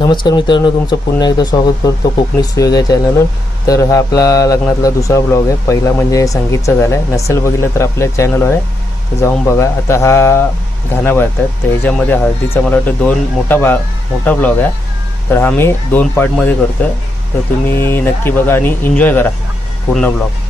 नमस्कार मित्रांनो, तुमचं पुन्हा एकदा स्वागत करतो कोकणी स्टुडिओ या चॅनलवर। तर हा आपला लग्नातला दुसरा ब्लॉग आहे। पहिला म्हणजे संगीतचा झाला आहे, नसेल बघितलं तर आपल्या चॅनलवर आहे, तर जाऊन बघा। आता हा गाणं वाजतात, तर ह्याच्यामध्ये हळदीचा मला वाटतं मोठा ब्लॉग आहे, तर हा मी 2 पार्टमध्ये करतो, तर तुम्ही नक्की बघा आणि एन्जॉय करा पूर्ण ब्लॉग।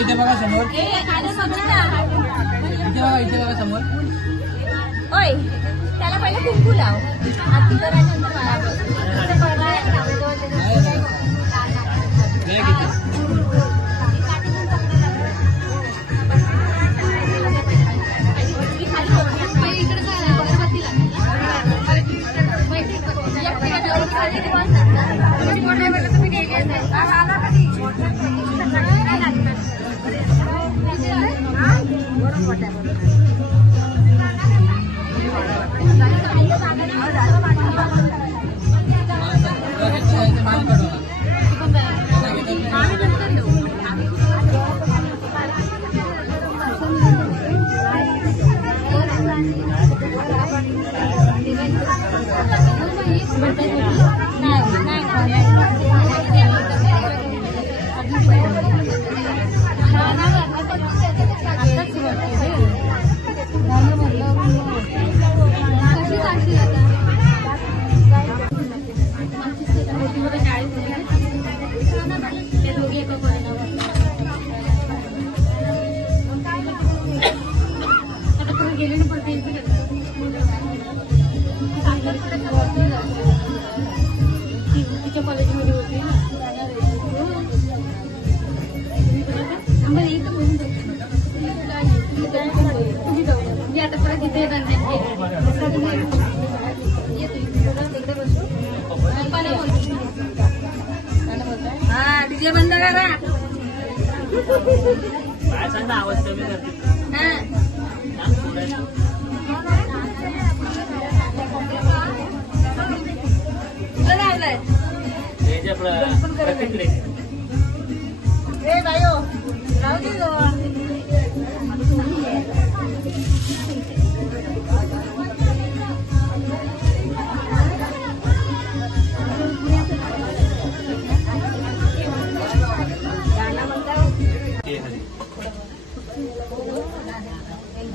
इथे बघा समोर, इथे बघा समोर। ओय, त्याला पहिला कुंकू लाव। डीजे बंद करा। आवाज कमी करते।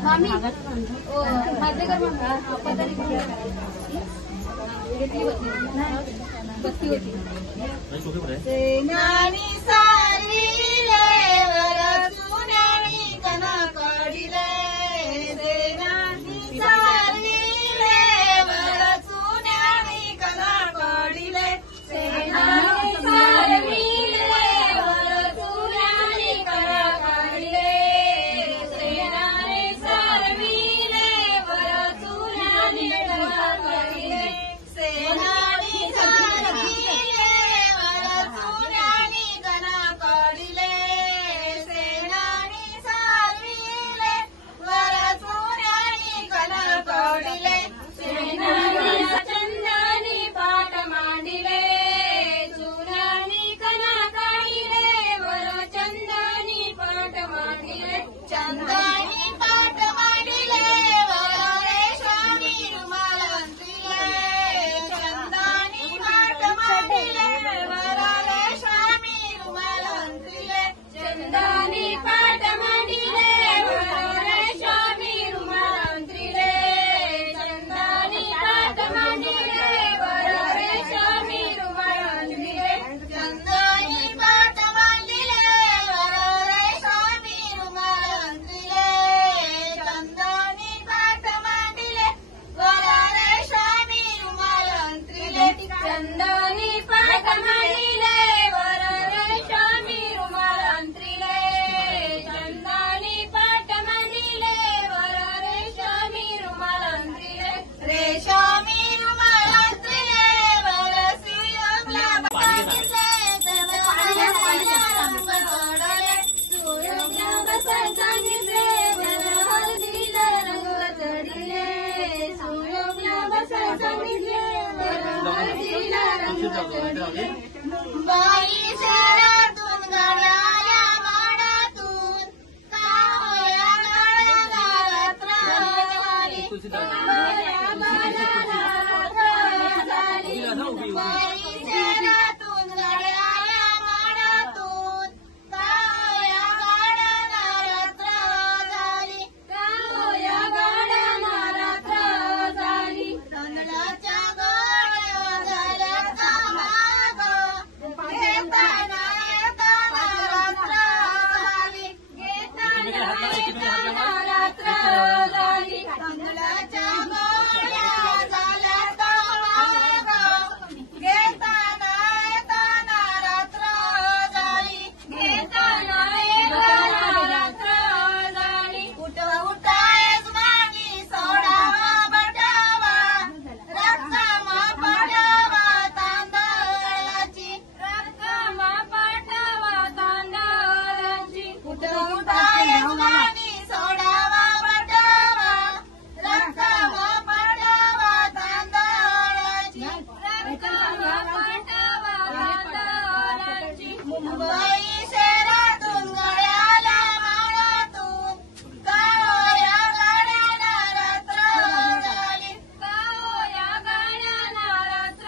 मामी माझे कर बस्ती होती सेनानी सारी लेवर सुनानी कना कडिले सेनानी सारी लेवर सुनानी कना कडिले सेनानी सारी लेवर सुनानी बाई शहरातून गाड्याला माडातून कावळ्या गाड्यात राहणारी बाई शहरातून गाड्याला माडातून कावळ्या गाड्यात राहणारी कावळ्या गाड्यात राहणारी तांदळाच्या गोळ्या झाल्या कामाग घेताना येताना रात्र झाली घेताना येताना रात्र झाली तांदळाच्या गोळ्या झाल्या कामाग घेताना येताना रात्र झाली घेताना येताना रात्र झाली उठायच मागी सोडावा बटावा रक्कमा पाडावा तांदळाची रक्कमा पाडावा तांदळाची उठायच मागी सोडावा बटावा रक्कमा पाडावा तांदळाची रक्कमा पाडावा तांदळाची मुंबई शहरातून गळ्याला माळातून कावळ्या गाड्याला रात्र झाली कावळ्या गाड्याला रात्र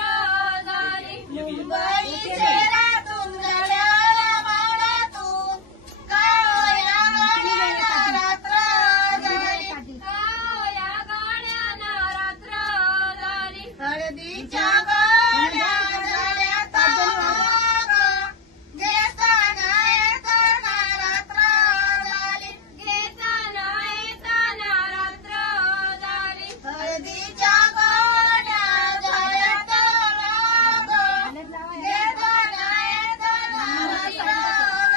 झाली मुंबई शहरातून गळ्याला माळातून कावळ्या गाड्याला रात्र झाली कावळ्या गाड्याला रात्र झाली हळदीच्या गाड्या झाल्या तामाग घेताना येताना रात्र झाली घेताना येताना रात्र झाली हळदीच्या गाड्या झाल्या तामाग घेताना येताना रात्र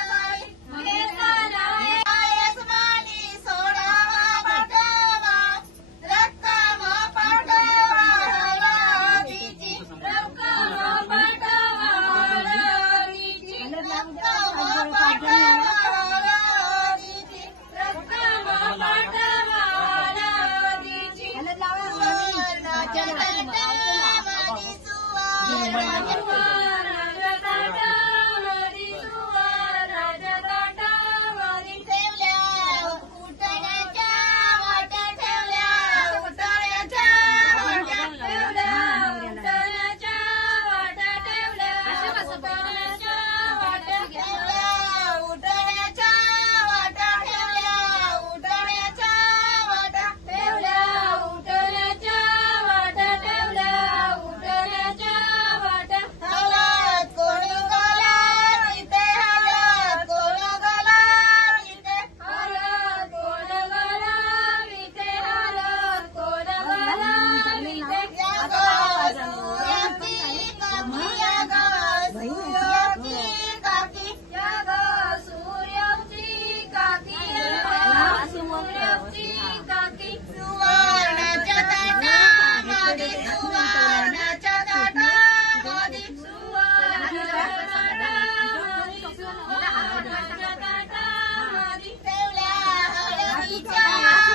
झाली घेताना आयसमानी सोडावा पाठवा रक्कमा पाठवा हळदीची रक्कमा पाठवा हळदीची रक्कमा पाठवा हळदीची रक्कमा पाठवा हळदीची सुवर्णाच्या ताटामध्ये सुवर्णाच्या ताटामध्ये ठेवल्या उठाण्याच्या वाट्या ठेवल्या उठाण्याच्या वाट्या ठेवल्या उठाण्याच्या वाट्या ठेवल्या उठाण्याच्या वाट्या ठेवल्या उठाण्याच्या वाट्या ठेवल्या उठाण्याच्या वाट्या ठेवल्या उठाण्याच्या वाट्या ठेवल्या उठाण्याच्या वाट्या हलात कोण गाला इथे हलात कोण गाला इथे हलात कोण गाला इथे हलात कोण गाला इथे या गावाची काकी या गावाची काकी या गावाची काकी या गावाची काकी सुवर्णाच्या ताटामध्ये सुवर्णाच्या ताटामध्ये सुवर्णाच्या ताटामध्ये ठेवल्या हळदीच्या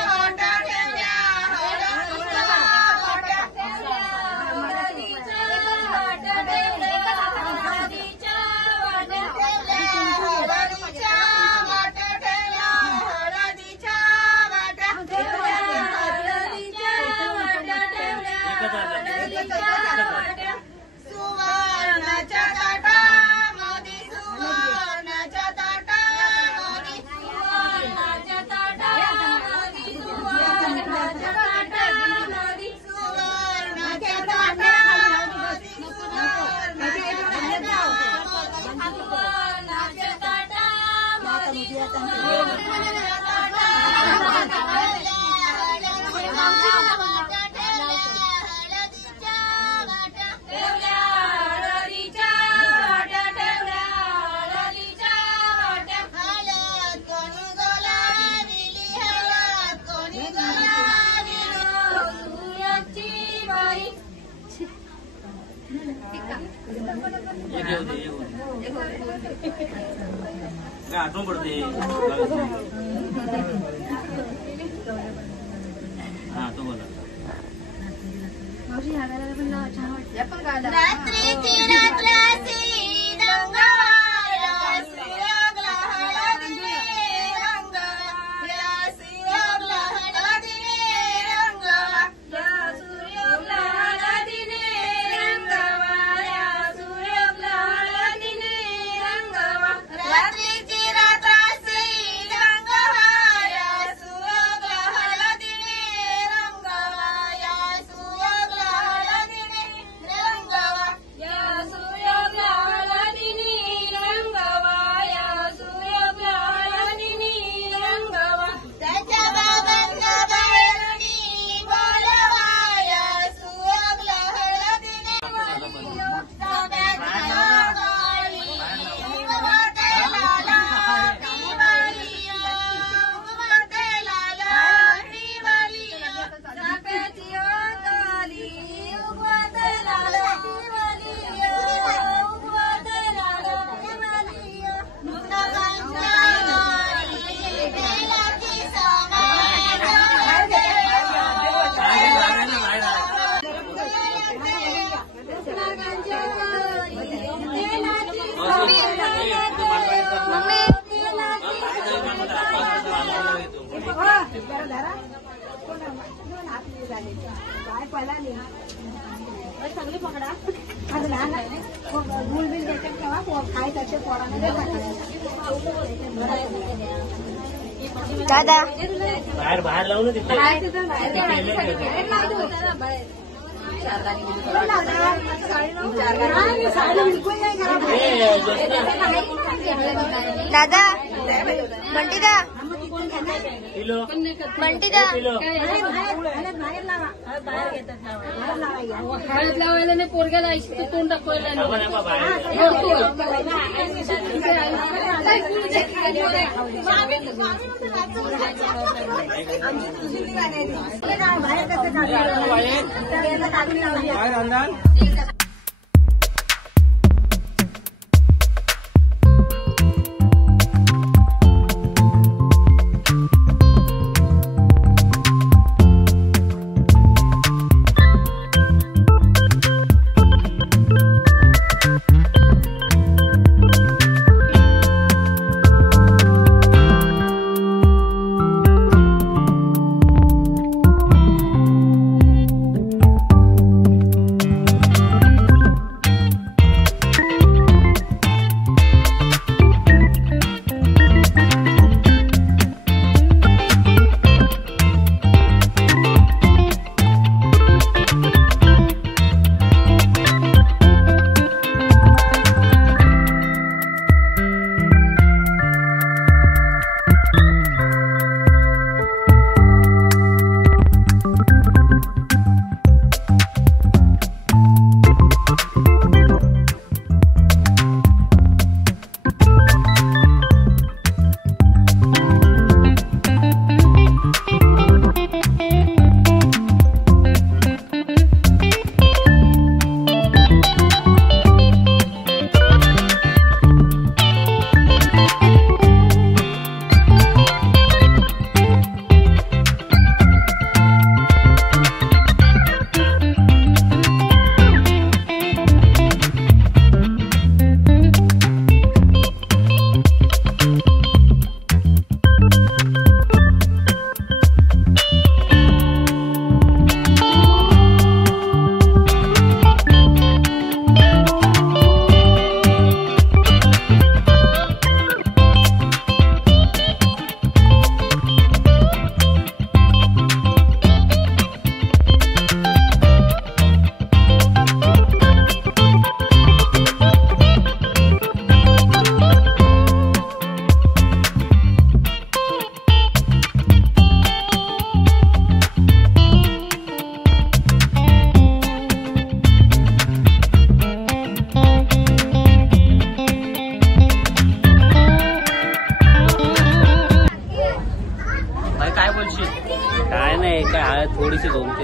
वाट्या ठेवल्या हळदीच्या वाट्या ठेवल्या हळदीच्या वाट्या ठेवल्या हळदीच्या वाट्या ठेवल्या हळदीच्या वाट्या ठेवल्या हळदीच्या वाट्या ठेवल्या हळदीच्या वाट्या ठेवल्या हळदीच्या वाट्या सुवर्णाच्या ताटामध्ये सुवर्णाच्या ताटामध्ये सुवर्णाच्या ताटामध्ये सुवर्णाच्या ताटामध्ये सुवर्णाच्या ताटामध्ये सुवर्णाच्या ताटामध्ये आठवण पडते हा तो बोला सगळी पकडा गुल बिल देतात तेव्हा काय त्याचे पोरांना दादा बाहेर लावून दादा बंटीदा बंटीदा हळद लावायला नाही पोरग्याला तोंड दाखवायला थोडीशी झोमते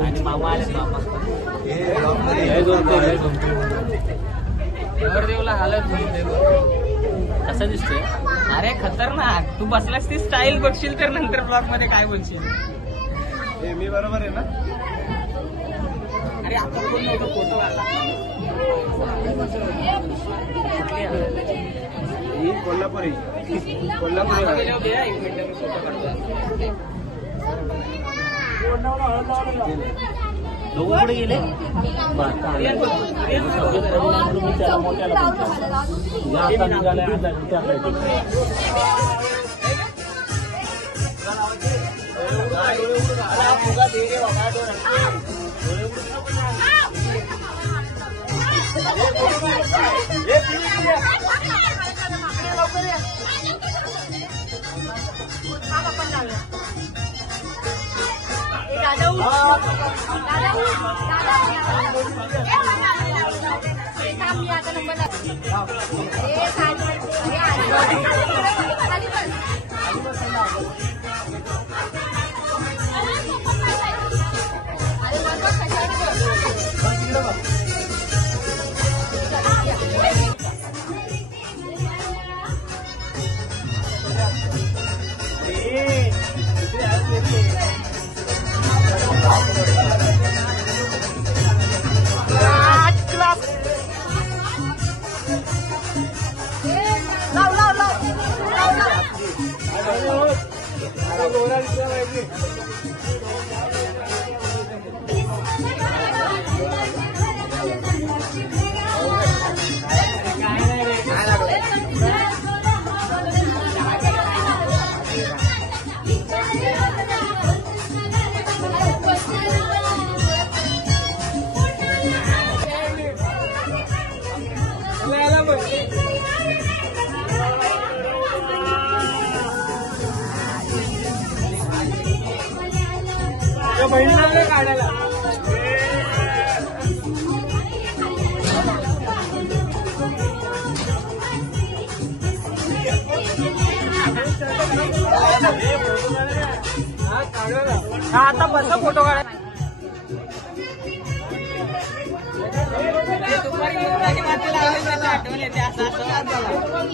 आणि मामा आले नवरदेवला हालत कसं दिसतोय. अरे खतरनाक. तू बसलास ती स्टाईल बघशील तर नंतर ब्लॉग मध्ये काय बोलशील. मी बरोबर आहे ना. अरे आपण कोण नव्हतं फोटो काढला कोल्हापुरी एक मिनिट मी फोटो काढतो दोघं कुठे गेले बहिणीला काढायला हा आता बसा फोटो काढा दुपारी युवराजी मातेला आठवण येते असं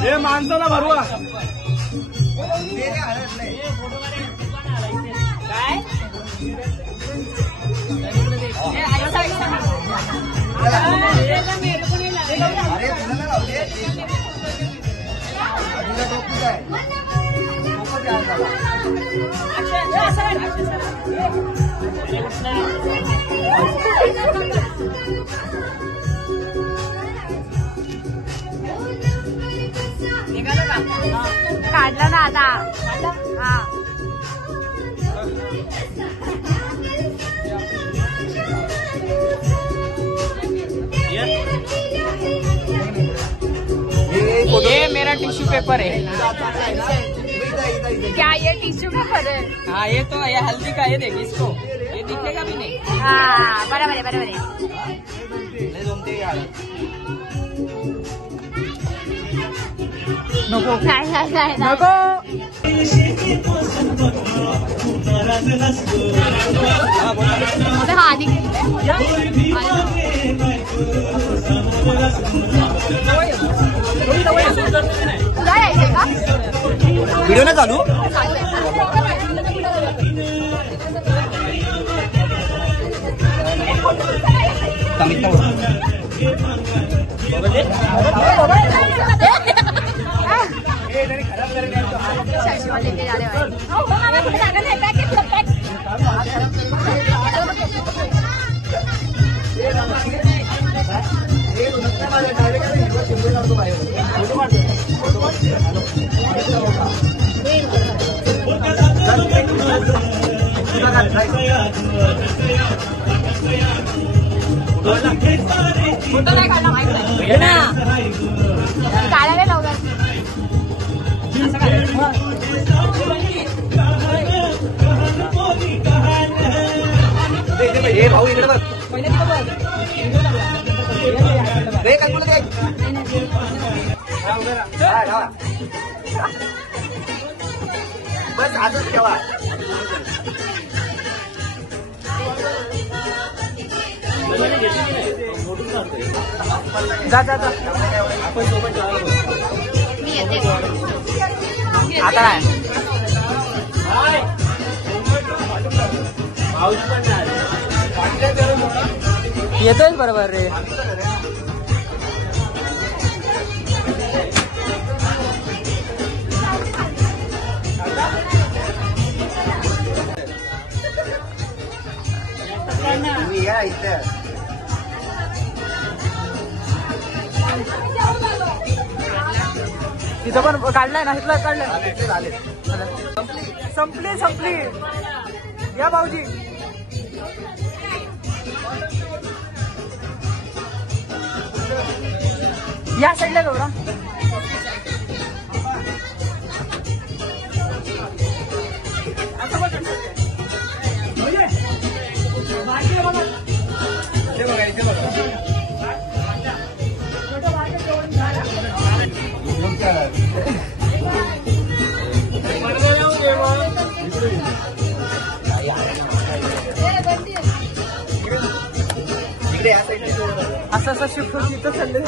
हे माणसाला भरवा काढला ना आता हा ये मेरा टिश्यू पेपर है। क्या ये टिश्यू पेपर है? हाँ ये तो ये हल्दी का, ये देख इसको, ये दिखेगा भी नहीं। हाँ बराबर है बराबर है। नको नाही नको हा आधी तुला यायचंय का व्हिडिओ नाही चालू काढायला लवकर भाऊ इकडे बघ काय बोलत बस आजच ठेवा जा जा जा आपण सोबत मी येते आता येतोय बरोबर रे तुम्ही या इथे तिथं पण काढलाय ना इथला काढलाय संपली संपली या भाऊजी या साईडला गौरा असं असं शिफ्ट होती तर चालले